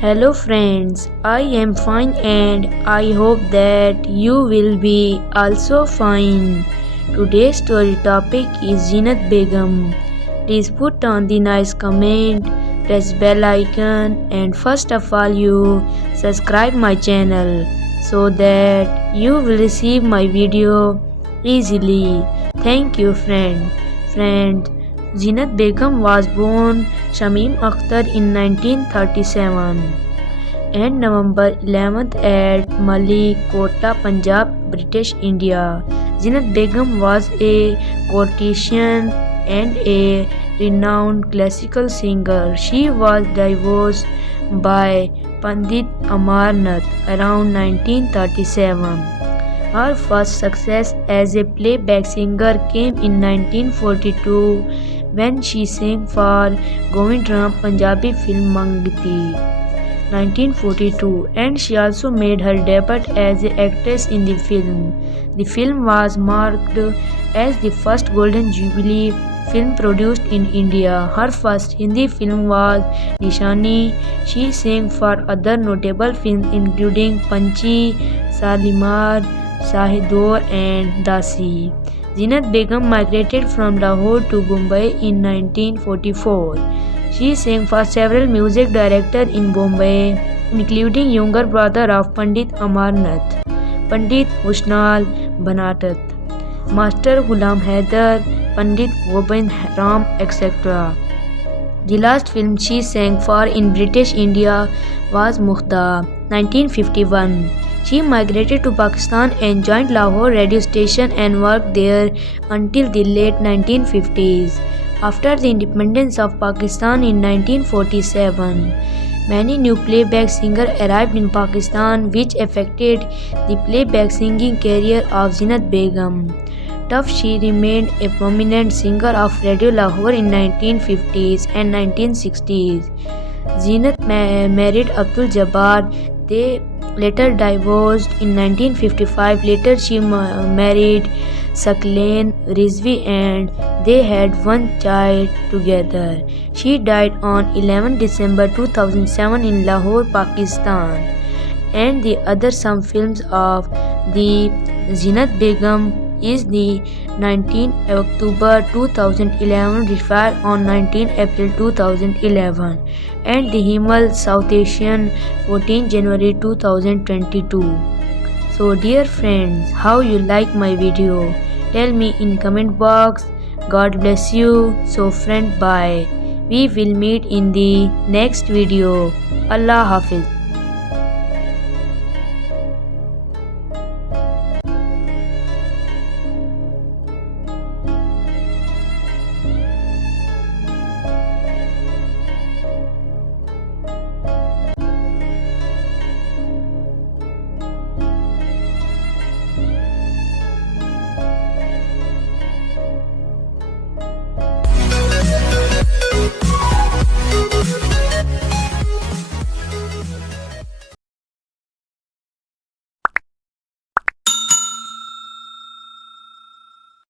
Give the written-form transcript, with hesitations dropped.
Hello friends, I am fine and I hope that you will be also fine. Today's story topic is Zeenat Begum. Please put on the nice comment, press bell icon and first of all you subscribe my channel so that you will receive my video easily. Thank you friend. Zeenat Begum was born Shamim Akhtar in 1937 and November 11th at Malikota, Punjab, British India. Zeenat Begum was a courtesan and a renowned classical singer. She was divorced by Pandit Amarnath around 1937. Her first success as a playback singer came in 1942 when she sang for Govindram Punjabi Filmography 1942, and she also made her debut as an actress in the film. The film was marked as the first Golden Jubilee film produced in India. Her first Hindi film was Nishani. She sang for other notable films including Panchi, Salimar, Sahidor and Daasi. Zeenat Begum migrated from Lahore to Bombay in 1944. She sang for several music directors in Bombay, including younger brother of Pandit Amarnath, Pandit Husnal Banatat, Master Ghulam Haidar, Pandit Gobind Ram, etc. The last film she sang for in British India was Mukhda, 1951. She migrated to Pakistan and joined Lahore radio station and worked there until the late 1950s. After the independence of Pakistan in 1947, many new playback singers arrived in Pakistan, which affected the playback singing career of Zeenat Begum. Tough, she remained a prominent singer of Radio Lahore in 1950s and 1960s. Zeenat married Abdul Jabbar. They later divorced in 1955. Later she married Sakleen Rizvi and they had one child together. She died on 11 December 2007 in Lahore, Pakistan. And the other some films of the Zeenat Begum is the 19 October 2011, retired on 19 April 2011, and the Himal South Asian 14 January 2022. So dear friends, how you like my video? Tell me in comment box. God bless you. So friend, bye. We will meet in the next video. Allah Hafiz.